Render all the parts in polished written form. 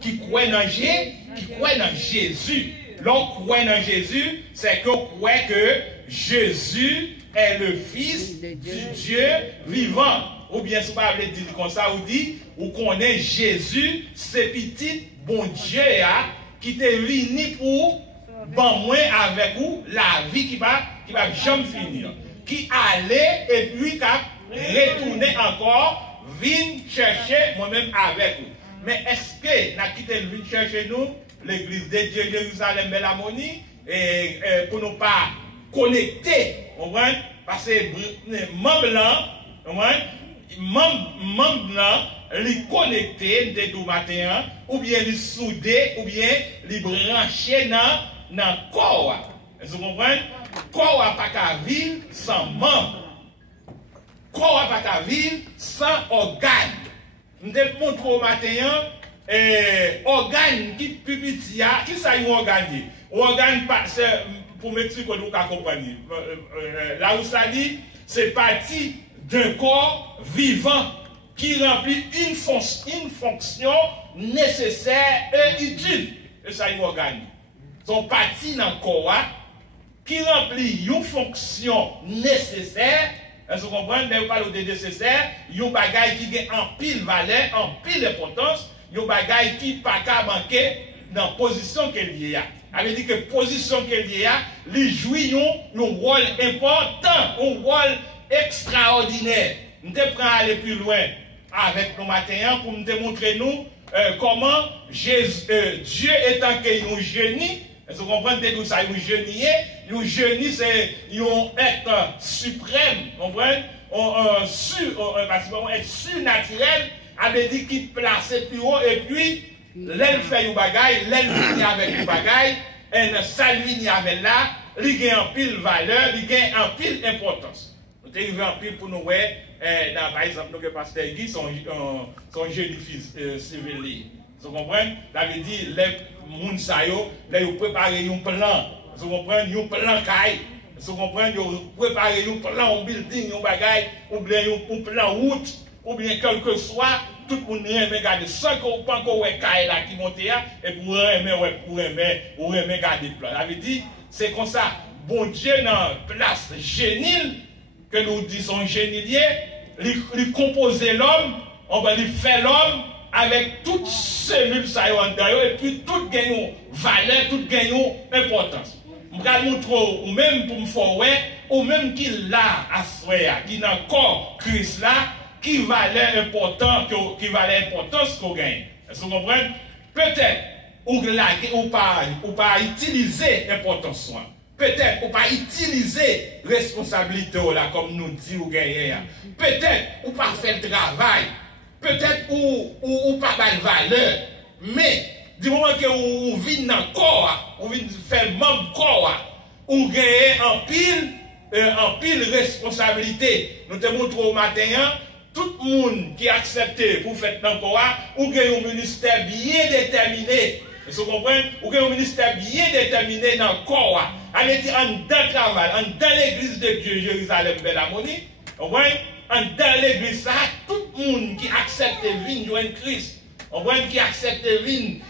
qui croit dans Jésus. L'on croit dans Jésus, c'est qu'on croit que Jésus est le Fils du Dieu vivant. Ou bien, si vous parlez dire comme ça, vous dit, ou connaît Jésus, c'est petit bon Dieu qui t'est venu pour bon moi avec vous la vie qui va jamais finir. Qui allait et puis qui a retourné encore, vient chercher moi-même avec vous. Mais est-ce que n'a quitté le chercher nous, l'église de Dieu Jérusalem Bellamoni, pour nous pas connecter, parce que membre blanc, les connecter dès tout matin, ou bien les souder, ou bien les brancher dans le corps. Vous comprenez? Corps n'a pas qu'à vivre sans membre. Corps n'a pas qu'à vivre sans organe. Nous te montre au matin, organe qui petit, qui ça y est organe? Organe, pour m'expliquer que nous comprenons. Là où ça dit, c'est parti d'un corps vivant qui remplit une fonction nécessaire et utile. Et ça y est organe. Son parti dans le corps qui remplit une fonction nécessaire. Vous comprenez, vous parlez de nécessaire, il y a un bagage qui a en pile valeur, en pile importance, il y a un bagage qui n'a pas manquer dans la position qu'elle y a. Ça veut dire que la position qu'elle y a, il joue un rôle important, un rôle extraordinaire. Nous devons aller plus loin avec nos matins pour nous démontrer comment Dieu étant un génie. Vous comprenez d'où ça, un génie? Un génie, c'est un être suprême, un être surnaturel, avec dit qu'il place plus haut, et puis, l'elle fait un bagaille, l'elle vient avec un bagaille, elle s'aligne avec là, il gagne en pile valeur, il gagne en pile importance. Nous avons en pile pour nous voir, par exemple, nous, pasteur Guy, son génie civil. Vous comprenez? Ça veut dire, les Mounsayo, là, ils préparent un plan. Vous comprenez? Un plan caille. Vous comprenez? Ils préparent un plan, un building, un bagage, ou bien un plan route, ou bien quel que soit, tout le monde regarde sans qu'on pense qu'on ait caille là qui monte là, et pour regarder le plan. Ça veut dire, c'est comme ça, bon Dieu, dans place génie, que nous disons génie, il compose l'homme, on va lui faire l'homme, avec toutes cellules et puis tout gagne valeur, tout gagne importance. Je vais montrer, ou même pour me faire, ou même qui l'a à soi, qui n'a encore Christ là, qui valeur importante, qui valeur importance qu'on gagne. Est-ce que vous comprenez? Peut-être, ou pas utiliser l'importance. Peut-être, ou pas utiliser responsabilité là, comme nous dit ou gagner. Peut-être, ou pas faire le travail. Peut-être ou pas de valeur, mais du moment que vous vivez dans le corps, vous vivez faire membre corps, vous gagnez en pile responsabilité. Nous te montrons au matin, tout le monde qui accepte pour faire dans le corps, vous gagnez un ministère bien déterminé. Vous comprenez? Vous gagnez un ministère bien déterminé dans le corps. Allez dire en dans le travail, dans l'église de Dieu, Jérusalem, Bellamoni, vous voyez? Dans l'église, ça, tout le monde qui accepte venir joindre Christ, qui accepte venir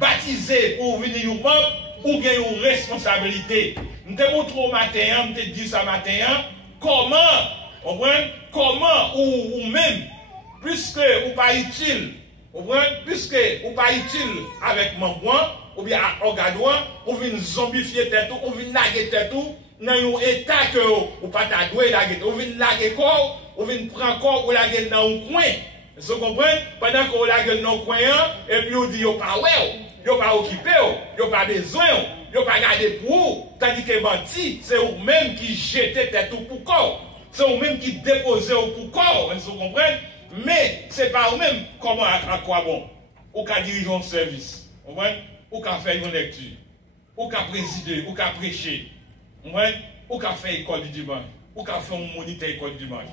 baptiser pour venir au membre, ou bien une responsabilité. Nous te montrons au matin, nous te dit ça matin, comment, ou même, puisque ou pas utile, puisque ou pas utile avec mon point, ou bien à orgadoin, ou vient zombifier tête, ou vient naguer tête, dans un état que ou pas ta doué laguer, ou vient laguer corps, ou vient prendre corps ou laguer dans un coin. Vous comprenez? Pendant qu'on laguer dans un coin, et puis on dit yo pas ouais, yo pas occupé, yo pas besoin, yo pas garder pour vous. Tandis que menti, c'est vous même qui jetez tête pour corps. C'est vous même qui déposez pour corps. Vous comprenez? Mais c'est pas vous même comment à quoi bon. Ou qu'à diriger un service. Vous comprenez? Ou qu'à faire une lecture. Ou qu'à présider, ou qu'à prêcher. Ou qu'à faire école du dimanche, ou qu'à faire un moniteur école du dimanche,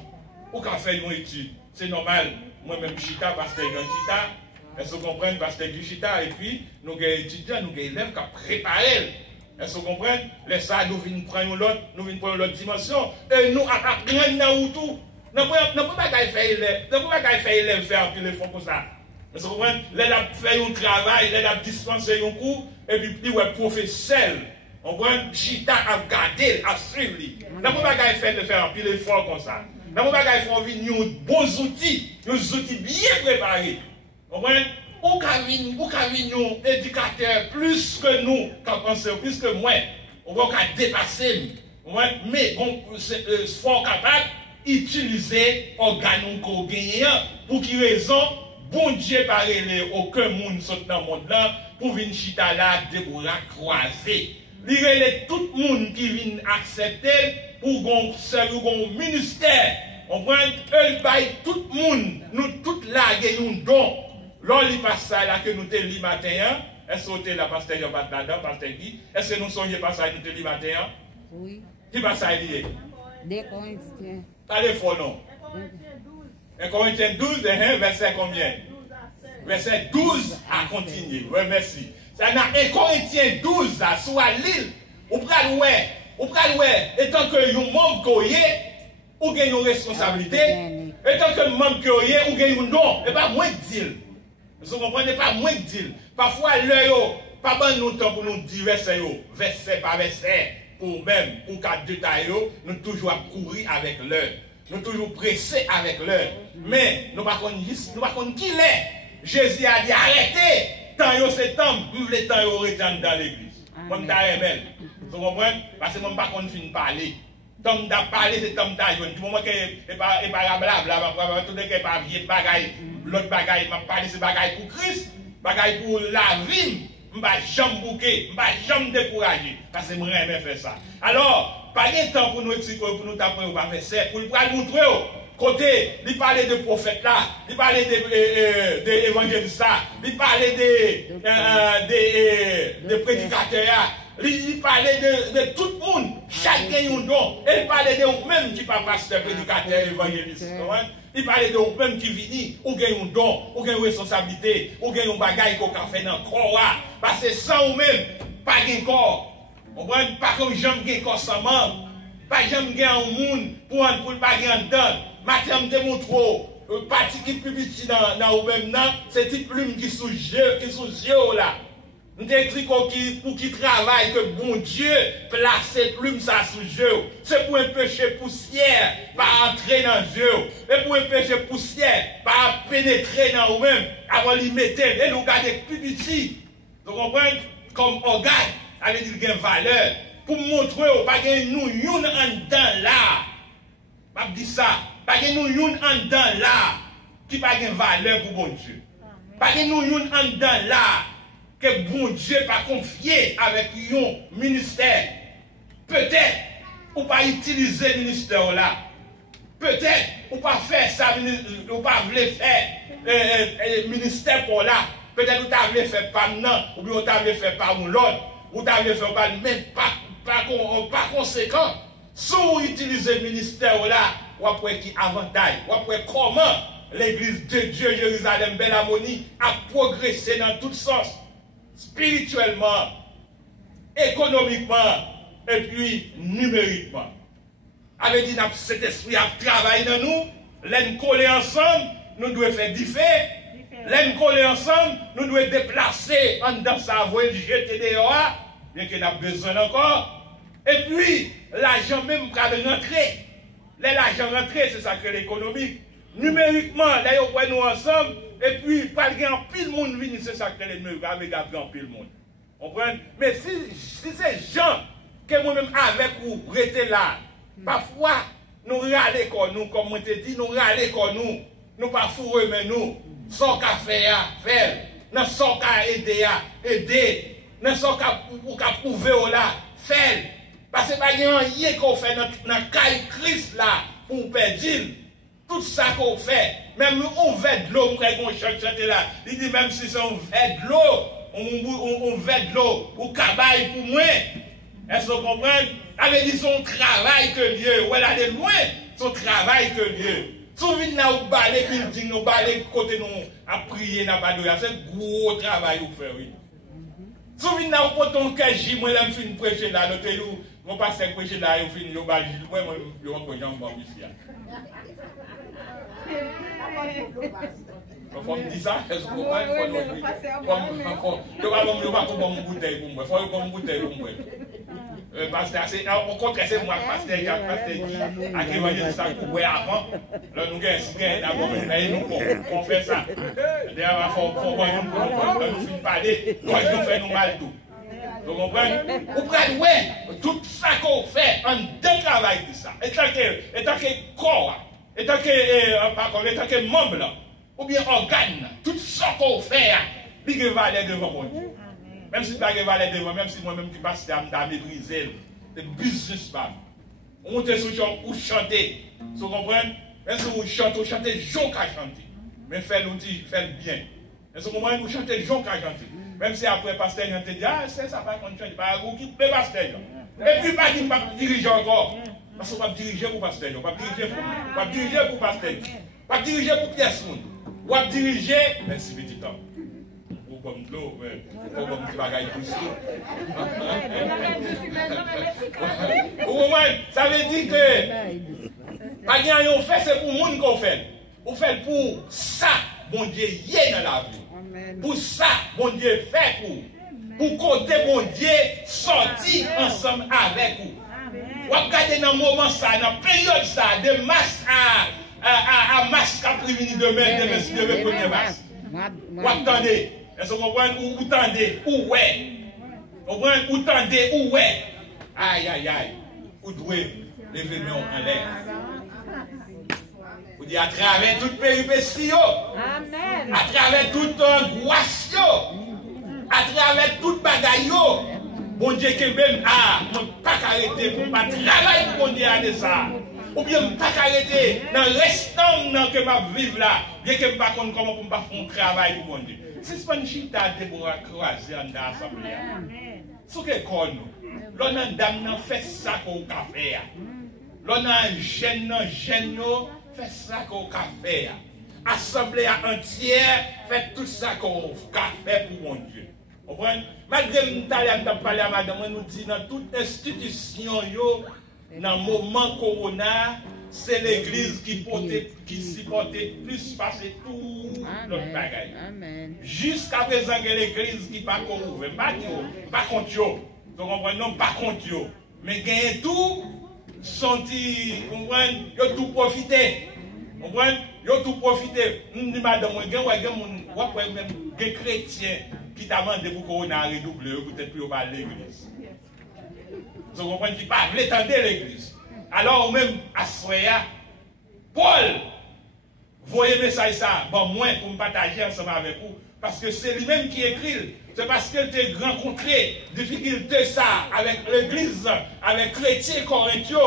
ou qu'à faire une étude. C'est normal, moi-même, Chita, pasteur Jean Chita, est-ce que vous comprenez, pasteur du Chita, et puis, nous avons étudiants, nous avons élèves qui ont préparé. Est-ce que vous comprenez? Les ça, nous venons prendre l'autre dimension, et nous apprenons dans tout. Nous ne pouvons pas faire élève, faire un téléphone comme ça. Vous comprenez? Là, il fait un travail, là, il dispense un cours, et puis il est professionnel. On voit Chita à garder, à suivre. Dans mon bagage, fait de faire un pile d'efforts comme ça. Dans mon bagage, il faut venir de bons outils, des outils bien préparés. On voit, ou qu'à venir un éducateur plus que nous, qu'à penser, plus que moi. On voit qu'à dépasser. Mais on soit capable d'utiliser l'organe qu'on gagne pour qu'il raison. Bon Dieu parle aucun monde saute dans le monde là pour venir chita là de bras croisés. Lire tout le monde qui vient accepter pour un ministère. On prend tout le monde, nous tous là gagnons don. Lors il passe ça là que nous te lit matin, est-ce que la pasteur yo pas là-dedans, pasteur qui? Est-ce que nous songeons pas ça nous te lit matin? Oui. Qui passe ça lié? Des Corinthiens. Allez fort non. 1 Corinthiens 12, verset combien? Verset 12 à continuer. Oui, merci. Ça n'a 1 Corinthiens 12 là, sur l'île. Ou pral ouais, étant que vous membre koye, ou gagne une responsabilité, étant que membre koye, ou gagne un don, et pas moins de deal. Vous comprenez pas moins de deal. Parfois, l'heure, pas bon nous temps pour nous dire verset par verset, pour même, pour quatre détails, nous toujours courir avec l'heure. Nous toujours pressés avec l'heure. Mais nous ne savons pas qui l'est. Jésus a dit arrêtez. Tant c'est temps, vous voulez tant retourner dans l'église. Comme ta rebelle. Vous comprenez? Parce que je ne sais pas qu'on finit parler. Tant d'à parler, c'est tant d'à jouer. Du moment que n'est pas blabla, tout le monde n'est pas vieux bagaille. L'autre bagaille, m'a parlé c'est bagaille pour Christ, bagaille pour la vie. Je ne vais jamais bouquer, je ne vais jamais décourager. Parce que je vais faire ça. Alors, pas de temps pour nous expliquer, pour nous taper, on va faire ça. Pour nous montrer, côté, il parlait de prophètes là, il parlait d'évangélistes là, il parlait de prédicateurs là, il parlait de tout le monde, chacun a un don. Il parlait de vous-même qui ne pas pasteur, prédicateur, évangéliste. Il parlait de vous-même qui vient, ou gagne un don, ou gagne une responsabilité, ou gagne un bagage qu'on a fait dans le corps. Parce que sans vous-même, pas de corps. On ne pas comme j'aime un corps sans membre. Pas j'aime un monde pour ne pas gagner un don. Maintenant, je te montre, parti qui est plus petit dans vous-même, c'est une plume qui est sous yeux là. Nous t'ai écrit pour qui travaille, que bon Dieu place cette plume ça sous yeux. C'est pour un péché poussière, pas entrer dans yeux. Et pour un péché poussière, pas pénétrer dans vous-même, avant d'y mettre, et nous garder plus petit. Vous comprenez? Comme organe, allez dire qu'il y a une valeur. Pour montrer, pas que nous, yon en dedans là. Pas dire ça. Pas que nous, yon en dedans là. Qui pas une valeur pour bon Dieu. Pas que nous, yon en dedans là. Que bon Dieu pas confié avec un ministère. Peut-être, ou pas utiliser le ministère là. Peut-être, ou pas faire ça, ou pas vouloir faire ministère pour là. Peut-être, ou pas vouloir faire pas non, ou bien ou pas vouloir faire pas l'autre, ou pas vouloir faire pas même pas conséquent. Si vous utilisez le ministère là, ou après qui avantage, ou après comment l'église de Dieu, Jérusalem, Belle Harmonie, a progressé dans tous sens. Spirituellement, économiquement et puis numériquement. Avec dit cet esprit a travaillé dans nous, l'en coller ensemble, nous devons faire différer. L'en coller ensemble, nous devons déplacer en dans sa voie, jeter dehors, bien qu'il a besoin encore. Et puis, l'argent même va rentrer. L'argent rentrer, c'est ça que l'économie. Numériquement, là, nous ensemble. Et puis, pas de grand pile monde vient, c'est ça que les mecs avec grand pile monde. On prend. Mais si c'est gens que moi-même avec ou rester là, parfois, nous râler comme nous, comme on te dit, nous râler comme nous pas fourrer, mais nous, sans qu'à faire, non sans qu'à aider, non sans qu'à prouver là, faire. Parce que pas rien qu'on fait dans le caille Christ là, pour perdre. Tout ça qu'on fait, même on veut de l'eau, on chanter là. Il dit même si c'est on veut de l'eau, on veut de l'eau, ou cabaye pour moi. Est-ce que vous comprenez? Elle dit son travail que Dieu, ou elle a de loin, son travail que Dieu. Souvent, nous balais building, nous balais côté nous, à prier, n'a pas de c'est un gros travail vous faire, oui. Souvent, nous portons un cajou, moi, je finis prêcher là, l'autre jour, mon pasteur prêcher là, je finis, je vais balai, moi, je vais prêcher en bas ici. Il faut me dire ça, est-ce qu'on va faire notre vie? Je ne vais pas prendre une bouteille pour moi, il faut prendre une bouteille pour moi. Au contraire, c'est moi, pasteur Jacques, pasteur Guy, à qui va dire ça pour avant. Là, nous avons d'abord, nous on fait ça. D'ailleurs, il faut nous parler, quand nous faisons mal tout. Vous comprenez? Vous prenez, ouais, tout ça qu'on fait, on détravaille tout ça. Et tant que corps, et tant que membre, ou bien organe, tout ça qu'on fait, il y a valeur devant mon Dieu. Même si il n'y a pas de valeur devant, même si moi-même qui passe à mépriser, c'est business pas. On monte sur le ou chanter. Vous comprenez? Même si vous chantez, j'en qu'à chanter. Mais faites bien. Vous comprenez? Vous chantez, j'en qu'à chanter. Même si après, pasteur, on te dit, ah, c'est ça, pas qu'on chante, pas vous qui peut pasteur. Et puis, pas dire, pas diriger encore. Parce qu'on va diriger pour pasteur, on va diriger pour pasteur, on va diriger pour pièce, on va diriger, merci petit temps. Ou comme de l'eau, ou comme des bagailles poussées. Vous comprenez? Ça veut dire que, pas rien, on fait, c'est pour le monde qu'on fait. On fait pour ça, bon Dieu, y est dans la vie. Pour ça, mon Dieu fait pour côté mon Dieu sortir ensemble avec vous. Vous regardez dans le moment ça, dans la période ça, de mars à mars après-midi demain, si demain premier mars. Vous attendez, est-ce que vous comprenez? Vous tendez, ou ouais. Vous comprenez? Vous tendez, ou ouais. Aïe, aïe, aïe. Vous devez lever mes mains en l'air. Vous dites à travers toute péripétie, à travers toute angoisse, à travers toute bagaille, bon Dieu que même pas arrêter pour pas travailler pour bon Dieu à ça. Ou bien pas arrêter dans le restant que je vivre là, bien que je ne sais pas comment pour faire un travail pour bon Dieu. Si ce n'est pas une chita de croiser dans l'assemblée, ce que nous, l'on a dame fait ça qu'on a fait. L'on a un jeune, fait ça qu'on a fait. Assemblée entière, fait tout ça qu'on a fait pour mon Dieu. Vous comprenez? Malgré nous avons parlé à madame, nous dit dans toute institution, dans le moment corona, c'est l'église qui supportait plus passer tout notre bagage. Jusqu'à présent, que l'église qui n'est pas ouverte, pas contre eux. Vous comprenez? Non, pas contre eux. Mais gagner tout, ils ont tout profité. Vous comprenez? Ils ont tout profité. Nous disons, madame, il y a des chrétiens qui t'a demandé pour qu'on a redoublé, peut-être plus à l'église. Vous comprenez? Qui parlent, l'étendue de l'église. Alors, même à Soya, Paul, voyez le message ça, bon, moi, pour me partager ensemble avec vous, parce que c'est lui-même qui écrit. C'est parce qu'il a rencontré difficulté ça avec l'église, avec les chrétiens corinthiens,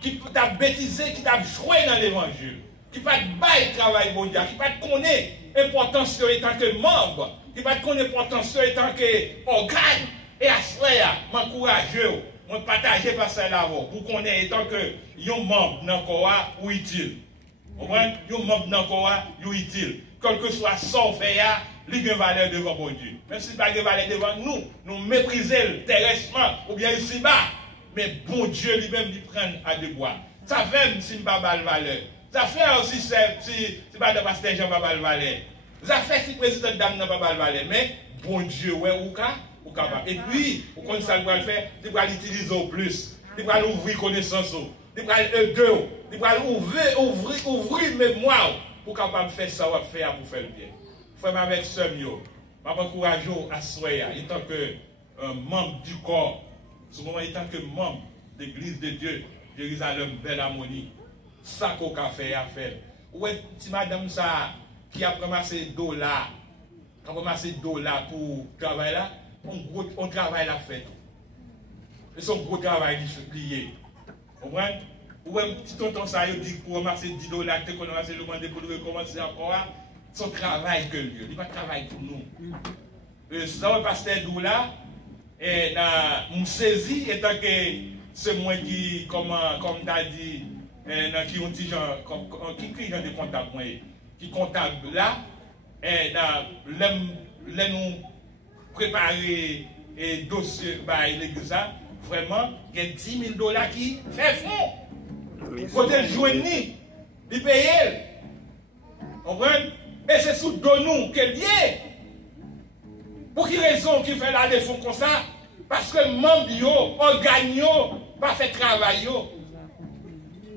qui t'a bêtisé, qui t'a joué dans l'évangile, qui pas de bail travail bon Dieu, qui pas de connaître l'importance en tant que membre, qui pas de connaître l'importance en tant qu'organe. Et à cela, m'encourager, je partager par ça là pour qu'on ait tant que un membre dans le corps ou utile. Vous comprenez? Un membre dans le corps ou utile. Quel que soit son fait, il a une valeur devant mon Dieu. Même si il n'y a pas de valeur devant nous, nous méprisons terresтрement ou bien ici-bas. Mais bon Dieu lui-même lui prend à deux bois. Ça fait si je n'ai pas de valeur. Ça fait aussi si ce pas de pasteur Jean pas de valeur. Ça fait si le président Dame n'a pas de valeur. Mais bon Dieu, ouais, ou capable. Et puis, au compte ça, il va le faire, il va l'utiliser au plus. Il va l'ouvrir connaissance. Il va l'aider. Il va ouvrir mémoire pour capable faire ça ou faire pour faire le bien. Frère avec soeur, je m'encourage à soyer en tant que membre du corps. Souvent, en tant que membre de l'église de Dieu, Jérusalem, belle harmonie, ça qu'on a fait à faire. Ou est si madame ça qui a ramassé $, qui a ramassé $, pour travailler là, on travaille la fête. Et son gros travail lié. Vous comprenez? Ou un petit tonton ça, il dit pour ramasser $, qu'on a ramassé le mandat pour recommencer encore, son travail que lui. Il va travailler pour nous. Ça va passer $. Et je saisis, étant que c'est moi qui, comme tu as dit, qui ont dit qui ont des comptables, qui comptable là, et nous préparer et dossier par l'église, vraiment, il y a $10 000 qui fait fond. Il faut le joindre, il paye. Vous comprenez? Et c'est sous de nous qu'elle lié. Pour quelle raison qui fait la défense comme ça? Parce que membres, organes, pas fait travail.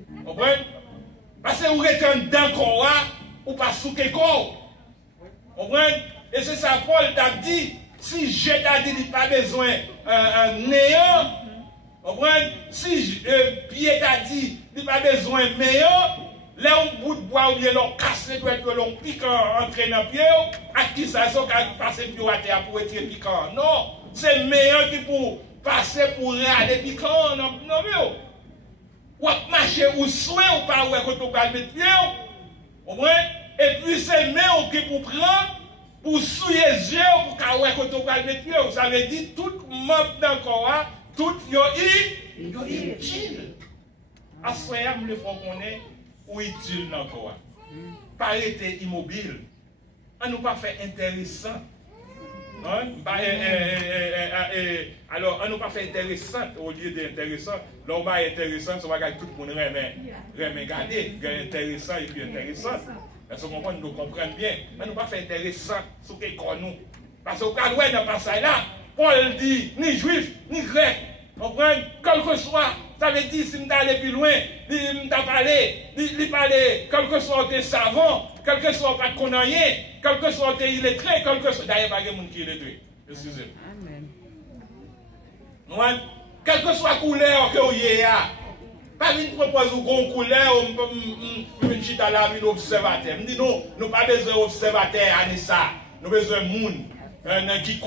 Vous comprenez? Parce que vous êtes dans le corps ou pas sous le corps. Vous comprenez? Et c'est ça Paul t'a dit. Si je t'a dit qu'il n'y a pas besoin d'un néant, vous comprenez? Si Pierre t'a dit qu'il n'y a pas besoin de néant, là on bout de bois ou bien l'on casse les doigts que l'on pique entre dans le pied, à qui ça s'en passe pour à terre pour être piquant. Non, c'est meilleur qui pour passer pour aller piquant. Non, non, ou marcher ou soin ou pas ou quand on va mettre pied. Au moins, et puis c'est meilleur qui pour prendre pour souiller les yeux pour quand on va mettre pied. Ça veut dire tout membre dans le corps, tout est utile. À ce moment-là, nous le faut connaître. Ou utile dans le corps. Pas être immobile. On nous pas fait intéressant. Alors, on nous pas fait intéressant au lieu d'intéressant. L'on va intéressant, ça va gagner tout le monde remet garder. Intéressant et puis intéressant. Parce qu'on nous comprend bien. On nous pas fait intéressant sur ce qu'on nous. Parce qu'au cas où on n'a pas ça là, Paul dit ni juif, ni grec. Vous comprenez? Quel que soit. Ça veut dire, si je allé plus loin, il m'a parlé, quel que soit tes savants, quel que soit pas de rien, quel que soit tes illettrés, quel que soit. D'ailleurs, il n'y a pas de monde qui est illettré. Excusez-moi. Amen. Quelle que soit la couleur que vous avez, pas une propose une couleur, une chita là, un observateur. Je dis non, nous n'avons pas besoin d'observateur, Anissa. Nous avons besoin de monde qui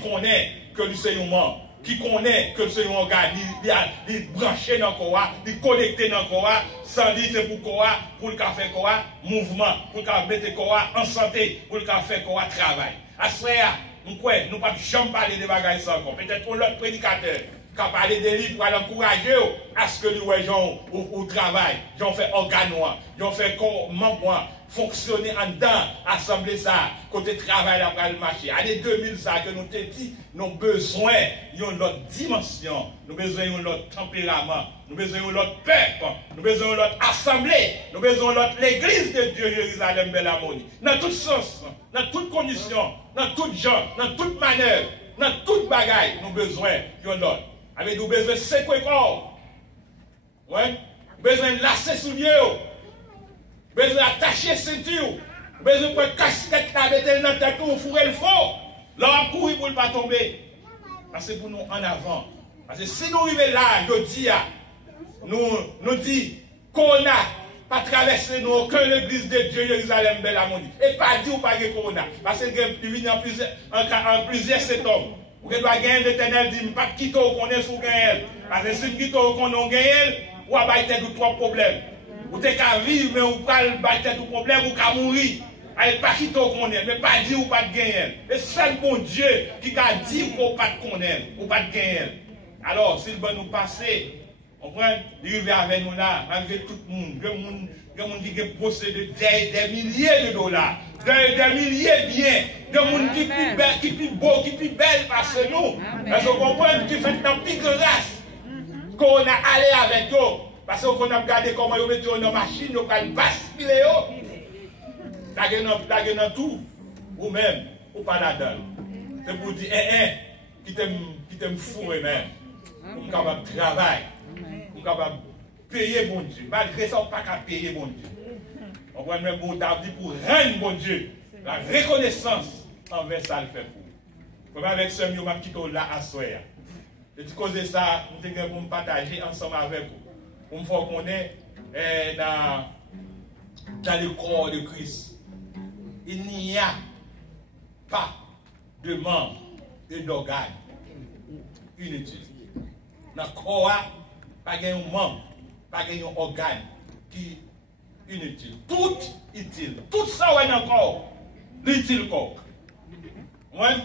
connaît que nous sommes membres. Qui connaît que c'est un organe, il est branché dans le corps, il est connecté dans le corps, sans dire c'est pour le corps, pour le faire corps, mouvement, pour le mettre le corps en santé, pour le faire corps travail. À ce moment-là, nous ne pouvons pas jamais parler de bagages sans encore. Peut-être pour l'autre prédicateur qui a parlé de lui pour l'encourager à ce que lui ouais au travail, j'en fais organe, j'en fais corps, membre, fonctionner en dedans, assembler ça, côté travail après le marché. Année 2000, ça que nous te dit, nous avons besoin d'une autre dimension, nous avons besoin d'un autre tempérament, nous avons besoin d'un autre peuple, nous avons besoin d'une autre assemblée, nous avons besoin de l'autre l'église de Dieu, Jérusalem, Belle Harmonie. Dans tout sens, dans toute condition, dans tout genre, dans toute manœuvre, dans toute bagaille, nous avons besoin d'une autre. Avec nous besoin de secouer corps. Ouais. Besoin de lasser souliers. Besoin d'attacher ceinture. Besoin de casquette la mettre dans tête pour fourrer le fond. Là, on court pour ne pas tomber. Parce que pour nous en avant. Parce que si nous arrivons là, je dis, nous dit qu'on n'a pas traversé nous aucun l'église de Dieu, Jérusalem, Belle Harmonie. Et pas dit ou pas de corona. Parce que il vient en plusieurs cet homme. Vous devez gagner l'éternel dit, pas de quitter qu'on est sous gagnel. Parce que si vous quittez qu'on est gagnel, vous avez tête ou trois problèmes. Vous êtes qu'à vivre, mais vous n'avez pas tête ou problème, vous qu'à mourir. Allez, pas quitter qu'on est, mais pas dire ou pas de gagnel. Et c'est le bon Dieu qui a dit qu'on pas de qu'on est, ou pas de gagnel. Alors, s'il veut nous passer, on prend, il arrive avec nous là, malgré tout le monde. Il y a des gens qui ont possédé des milliers de dollars. Des milliers de biens, de monde qui est plus beau, qui est plus belle parce que nous. Parce qu'on comprend qui fait une plus grâce qu'on a allé avec eux. Parce qu'on a regardé comment ils mettent dans la machine, ils ont basculé. T'as dans tout, ou même, ou pas là-dedans. C'est pour dire, qui t'aime fou même. On est capable de travailler, on est capable de payer bon Dieu. Malgré ça, on n'est pas capable de payer bon Dieu. On voit même bon dit pour rendre bon Dieu la reconnaissance envers ça le fait pour. Comme avec ce mieux qui est là à soir. Et du cause de ça, nous devons pour me partager ensemble avec vous. Pour me faire connaître dans le corps de Christ. Il n'y a pas de membres et d'organes inutiles. Dans le corps, pas de membre, pas de organe qui inutile. Tout utile. Tout ça est encore l'utile corps.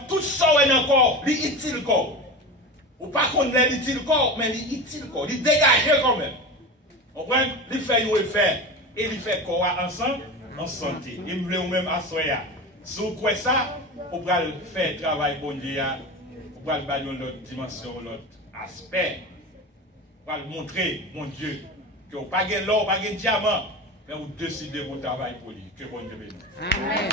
Tout ça est encore l'utile corps. Ou pas qu'on est l'utile corps, mais l'utile corps. Il dégage quand même. On prend, il fait un effet et il fait corps ensemble en santé. Il voulait même assoyer. Si vous croyez ça, vous pouvez faire travail bon Dieu. Vous pouvez faire une autre dimension, l'autre aspect. Vous pouvez montrer, mon Dieu, que vous n'avez pas de l'or, pas de diamant. mais vous décidez pour travailler pour lui. Que bon Dieu bénisse. Amen.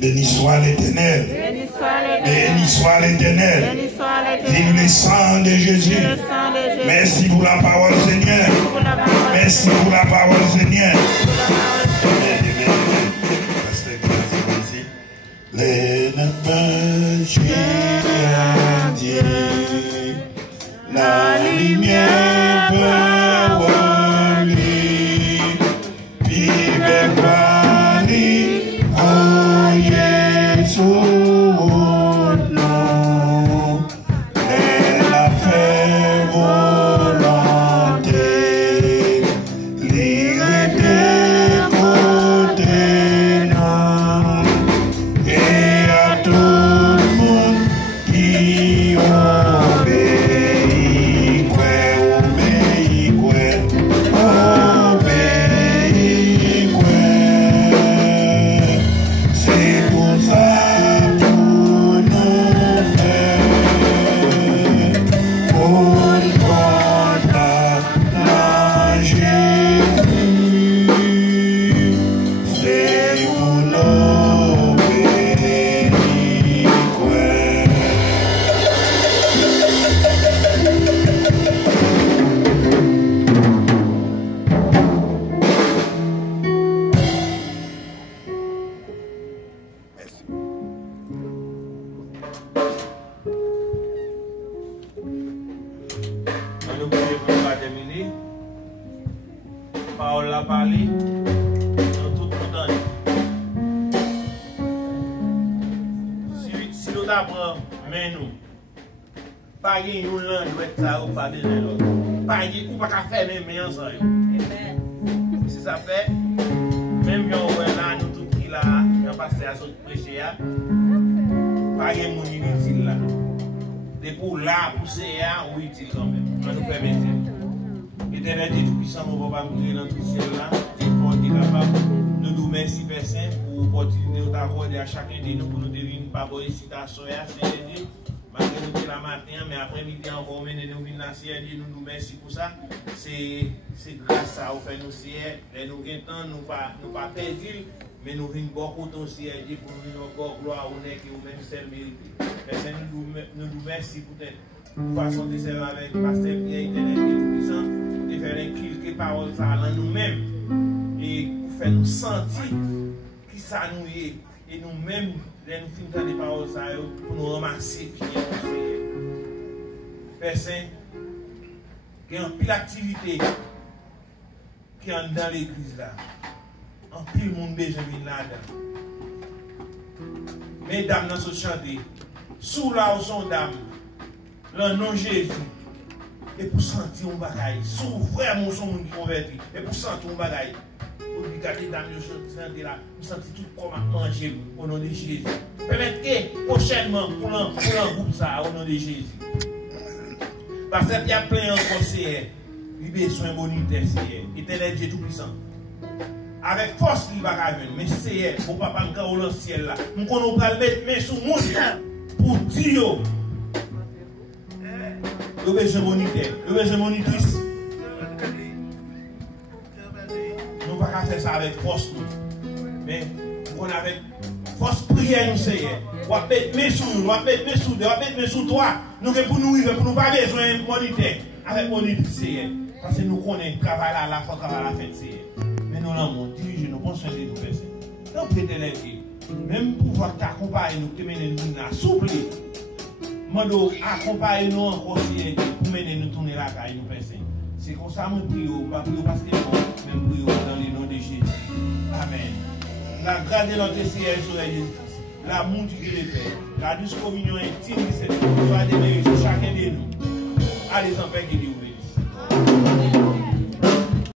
Béni soit l'Éternel. Béni soit l'Éternel. Vive le sang de Jésus. Merci pour la parole, Seigneur. Merci pour la parole, Seigneur. Les la lumière parole, vive Paris. Si ça fait, même si on est là, nous tous qui là, on passe à son prêcher, pas de monde inutile là. Des pour là, pour c'est ou utile quand même. On nous permettre. Éternel Dieu tout-puissant, mon papa, nous dans tout ciel là, t'es fort, t'es capable. Nous nous remercions, Père Saint, pour l'opportunité de t'accorder à chacun de nous pour nous devenir par rapport à citation, Seigneur Dieu. Malgré nous la matin, mais après-midi encore, nous venons dans le ciel, nous nous remercions pour ça. C'est grâce à vous faire nous ciel. Nous avons temps, nous pas perdu, mais nous venons beaucoup au ciel pour nous encore gloire, honneur et nous-mêmes seul mérité. Mais nous nous remercions pour façon de servir avec le pasteur Pierre Éternel et tout-puissant, de faire quelques paroles en nous-mêmes et pour faire nous sentir qui ça nous est. Et nous-mêmes, nous finissons des paroles pour nous ramasser qui est conseillé. Père Saint, il y a une pile d'activité qui est dans l'église là. En pile monde besoin de là-dedans. Mesdames, nous sommes chantés. Sous là où sont dames, le nom Jésus. Et pour sentir un bagaille. Sous vraiment son monde qui converti. Et pour sentir un bagaille. Pour regarder dames, nous là. Nous sentir tout comme à manger au nom de Jésus. Permettez que prochainement, pour un groupe ça, au nom de Jésus. Parce qu'il y a plein de conseillers. Il a besoin de bonité, Éternel Dieu tout-puissant. Avec force, il va venir. Mais c'est mon papa encore dans le ciel là. Nous allons mettre main sur le monde pour dire. Il a besoin de bonité. Il a besoin de monitrice. Nous ne pouvons pas faire ça avec force. Mais on avec force prière, nous c'est. On va mettre main sur nous, on va mettre main sur nous, on va mettre main sur toi. Nous pour nous vivre, pour nous pas besoin de moniter. Avec monitrice, parce que nous connaissons le travail là, la fois travail à la fête. Mais nous l'avons dirigé, nous pensons de nous faire. Donc, peut-être même pouvoir t'accompagner, nous te mener nous là, souple. Mando accompagner nous encore pour mener nous tourner la caille, nous faire. C'est comme ça que nous prions, pas prions parce que nous, même prions dans le nom de Jésus. Amen. La grâce de notre Seigneur sur Jésus-Christ, l'amour du Dieu le Père, la douce communion intime de cette soit demeurée sur chacun de nous. Allez en paix, que Dieu vous bénisse.